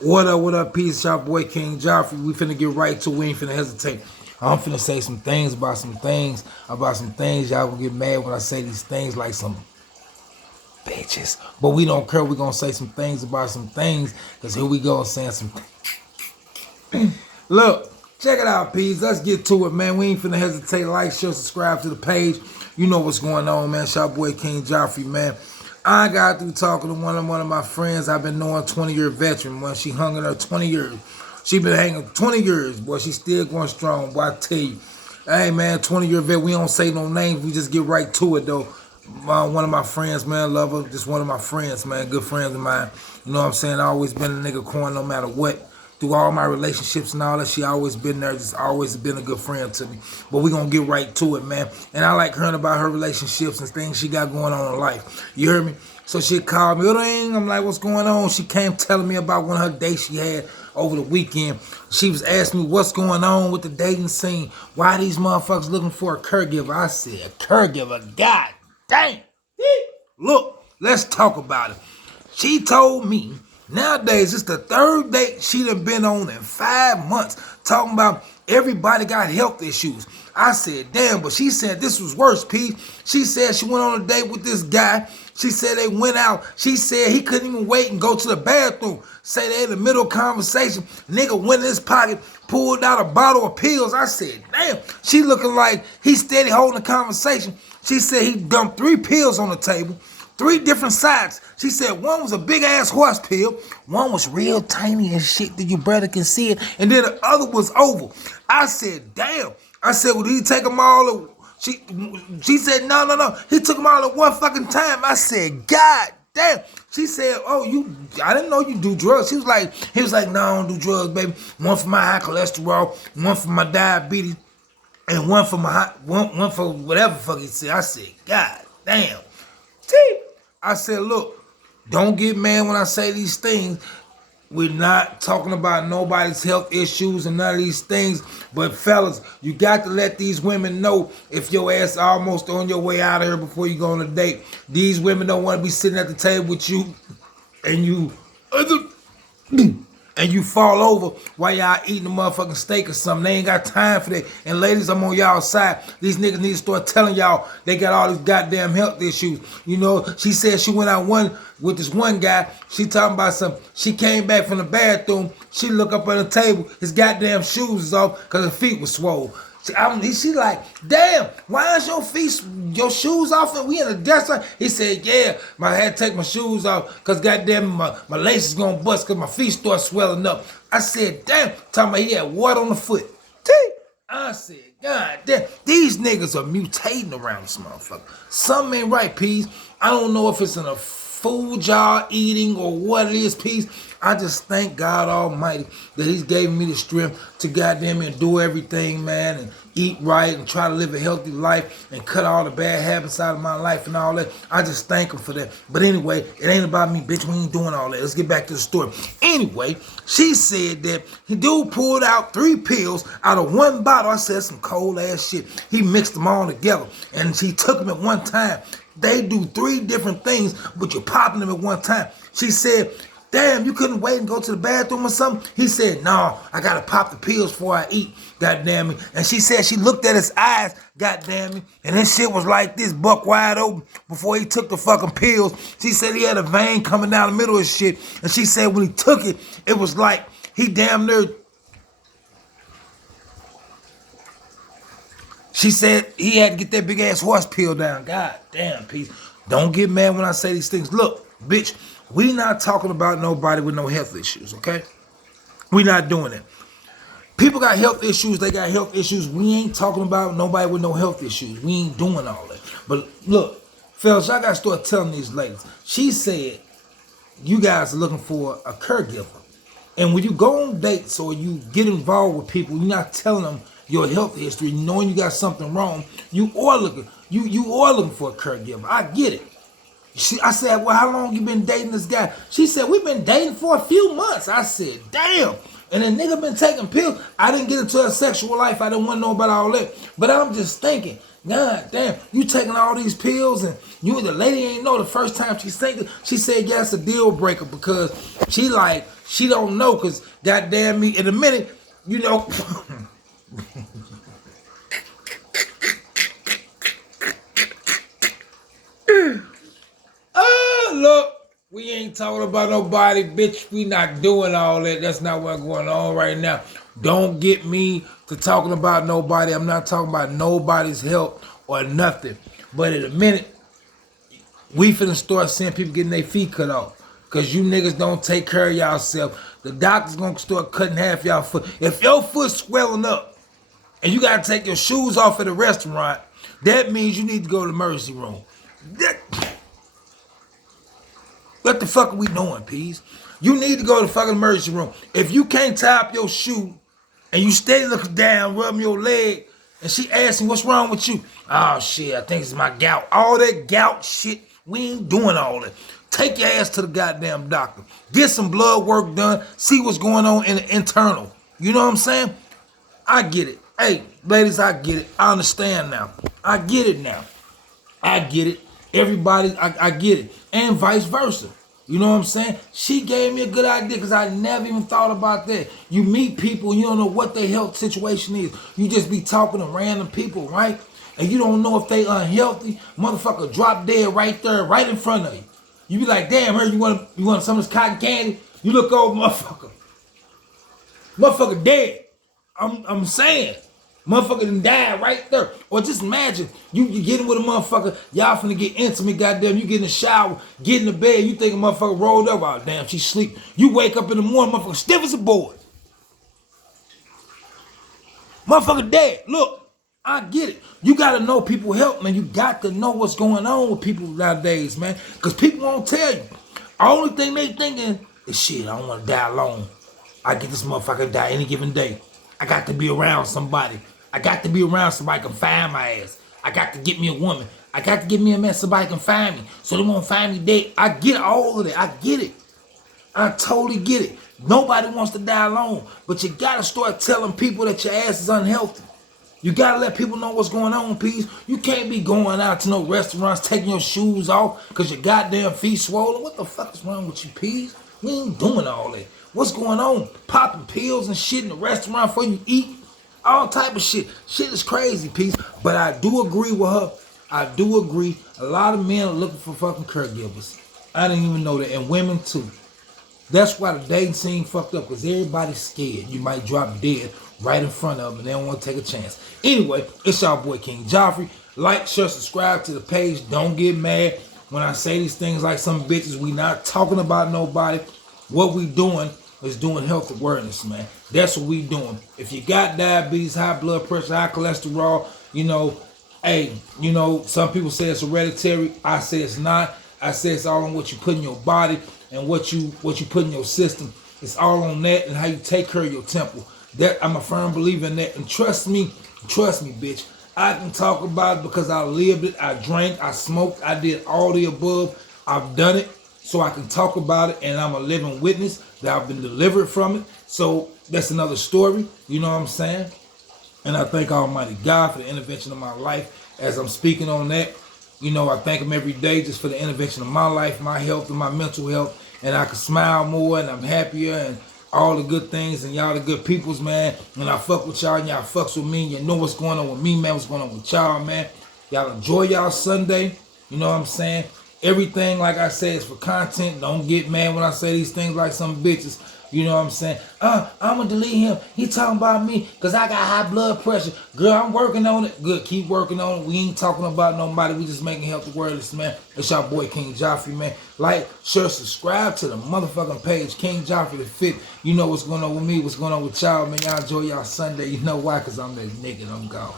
What up, peace, y'all boy King Joffrey. We finna get right to it. We ain't finna hesitate. I'm finna say some things about some things. Y'all gonna get mad when I say these things like some bitches. But we don't care. We gonna say some things about some things. Cause here we go saying some Look, check it out, peas. Let's get to it, man. We ain't finna hesitate. Like, share, subscribe to the page. You know what's going on, man. It's your boy King Joffrey, man. I got through talking to one of my friends I've been knowing, 20-year veteran. When she hung in her 20 years. She been hanging 20 years, boy. She still going strong, boy. I tell you. Hey, man, 20-year vet. We don't say no names. We just get right to it, though. One of my friends, man, love her. Just one of my friends, man. Good friends of mine. You know what I'm saying? I always been a nigga corn no matter what. Through all my relationships and all that, she always been there, just always been a good friend to me. But we gonna get right to it, man. And I like hearing about her relationships and things she got going on in life. You hear me? So she called me, I'm like, what's going on? She came telling me about one of her dates she had over the weekend. She was asking me what's going on with the dating scene. Why these motherfuckers looking for a caregiver? I said, caregiver, god damn. Look, let's talk about it. She told me nowadays it's the third date she done been on in 5 months talking about everybody got health issues. I said, damn, but she said this was worse, Pete. She said she went on a date with this guy. She said they went out. She said he couldn't even wait and go to the bathroom. Say they in the middle of conversation. Nigga went in his pocket, pulled out a bottle of pills. I said, damn. She looking like he steady holding the conversation. She said he dumped 3 pills on the table. 3 different sides. She said one was a big ass horse pill, one was real tiny and shit that your brother can see it, and then the other was oval. I said, damn. I said, well, did he take them all? She said, no. He took them all at one fucking time. I said, God damn. She said, I didn't know you do drugs. He was like, no, I don't do drugs, baby. One for my high cholesterol, one for my diabetes, and one for one for whatever fuck he said. I said, God damn. See? I said, look, don't get mad when I say these things. We're not talking about nobody's health issues and none of these things. But fellas, you got to let these women know if your ass almost on your way out of here before you go on a date. These women don't want to be sitting at the table with you and you fall over while y'all eating a motherfucking steak or something. They ain't got time for that. And ladies, I'm on y'all side. These niggas need to start telling y'all they got all these goddamn health issues. You know, she said she went out with this one guy. She talking about something. She came back from the bathroom. She look up on the table. His goddamn shoes is off because his feet was swole. She like, damn, why is your shoes off and we in the desert? He said, yeah, I had to take my shoes off because goddamn my lace is going to bust because my feet start swelling up. I said, damn, talking about he had water on the foot. I said, God damn, these niggas are mutating around this motherfucker. Something ain't right, peas. I don't know if it's in a food y'all eating or what it is, peas. I just thank God Almighty that He's gave me the strength to goddamn endure everything, man, and eat right and try to live a healthy life and cut all the bad habits out of my life and all that. I just thank Him for that. But anyway, it ain't about me, bitch. We ain't doing all that. Let's get back to the story. Anyway, she said that the dude pulled out 3 pills out of one bottle. I said some cold ass shit. He mixed them all together and he took them at one time. They do 3 different things, but you're popping them at one time. She said, damn, you couldn't wait and go to the bathroom or something? He said, no, I gotta pop the pills before I eat, goddamn me. And she said she looked at his eyes, goddamn me, and his shit was like this, buck wide open before he took the fucking pills. She said he had a vein coming down the middle of his shit. And she said when he took it, it was like he damn near... She said he had to get that big ass horse pill down. God damn, peace. Don't get mad when I say these things. Look, bitch, we not talking about nobody with no health issues, okay? We not doing it. People got health issues. They got health issues. We ain't talking about nobody with no health issues. We ain't doing all that. But look, fellas, I got to start telling these ladies. She said you guys are looking for a caregiver. And when you go on dates or you get involved with people, you're not telling them your health history, knowing you got something wrong. You are looking for a caregiver. I get it. I said, well, how long you been dating this guy? She said, we've been dating for a few months. I said, damn. And the nigga been taking pills. I didn't get into her sexual life. I didn't want to know about all that. But I'm just thinking, God damn, you taking all these pills and the lady ain't know the first time she said, yeah, it's a deal breaker because she like, She don't know, because goddamn me, in a minute, you know. Look, we ain't talking about nobody, bitch. We not doing all that. That's not what's going on right now. Don't get me to talking about nobody. I'm not talking about nobody's health or nothing. But in a minute, we finna start seeing people getting their feet cut off. Because you niggas don't take care of yourself. The doctor's gonna start cutting half y'all foot. If your foot's swelling up and you gotta take your shoes off at a restaurant, that means you need to go to the emergency room. What the fuck are we doing, Peas? You need to go to the fucking emergency room. If you can't tie up your shoe and you steady looking down, rubbing your leg, and she asking what's wrong with you, oh shit, I think it's my gout. All that gout shit, we ain't doing all that. Take your ass to the goddamn doctor. Get some blood work done. See what's going on in the internal. You know what I'm saying? I get it. Hey, ladies, I get it. I understand now. I get it now. I get it. Everybody, I get it. And vice versa. You know what I'm saying? She gave me a good idea because I never even thought about that. You meet people and you don't know what their health situation is. You just be talking to random people, right? And you don't know if they unhealthy. Motherfucker drop dead right there, right in front of you. You be like, damn, her, you want some of this cotton candy? You look over, motherfucker. Motherfucker dead. I'm saying. Motherfucker done died right there. Or just imagine, you getting with a motherfucker, y'all finna get intimate, goddamn, you get in the shower, get in the bed, you think a motherfucker rolled up, oh damn, she sleep. You wake up in the morning, motherfucker stiff as a board. Motherfucker dead. Look, I get it. You gotta know people help, man. You got to know what's going on with people nowadays, man. Because people won't tell you. Only thing they thinking is, shit, I don't want to die alone. I get this motherfucker die any given day. I got to be around somebody. I got to be around somebody can find my ass. I got to get me a woman. I got to get me a man somebody can find me. So they won't find me dead. I get all of that. I get it. I totally get it. Nobody wants to die alone. But you got to start telling people that your ass is unhealthy. You got to let people know what's going on, Peace. You can't be going out to no restaurants, taking your shoes off because your goddamn feet swollen. What the fuck is wrong with you, Peace? We ain't doing all that. What's going on? Popping pills and shit in the restaurant before you eat? All type of shit. Shit is crazy, Peace. But I do agree with her. I do agree. A lot of men are looking for fucking caregivers. I didn't even know that. And women too. That's why the dating scene fucked up, because everybody's scared. You might drop dead right in front of them and they don't want to take a chance. Anyway, it's y'all boy King Joffrey. Like, share, subscribe to the page. Don't get mad when I say these things like some bitches. We not talking about nobody. What we doing is doing health awareness, man. That's what we doing. If you got diabetes, high blood pressure, high cholesterol, you know, hey, you know, some people say it's hereditary. I say it's not. I say it's all on what you put in your body and what you put in your system. It's all on that and how you take care of your temple. That I'm a firm believer in that. And trust me, bitch. I can talk about it because I lived it. I drank, I smoked, I did all the above. I've done it. So I can talk about it, and I'm a living witness that I've been delivered from it. So that's another story, you know what I'm saying? And I thank Almighty God for the intervention of my life. As I'm speaking on that, you know, I thank him every day just for the intervention of my life, my health, and my mental health. And I can smile more, and I'm happier, and all the good things, and y'all the good peoples, man. And I fuck with y'all, and y'all fucks with me. And you know what's going on with me, man, what's going on with y'all, man. Y'all enjoy y'all Sunday, you know what I'm saying? Everything, like I say, is for content. Don't get mad when I say these things like some bitches. You know what I'm saying? I'm going to delete him. He talking about me because I got high blood pressure. Girl, I'm working on it. Good, keep working on it. We ain't talking about nobody. We just making health awareness, man. It's y'all boy, King Joffrey, man. Like, share, subscribe to the motherfucking page, King Joffrey the Fifth. You know what's going on with me, what's going on with y'all, man. Y'all enjoy y'all Sunday. You know why? Because I'm that nigga and I'm gone.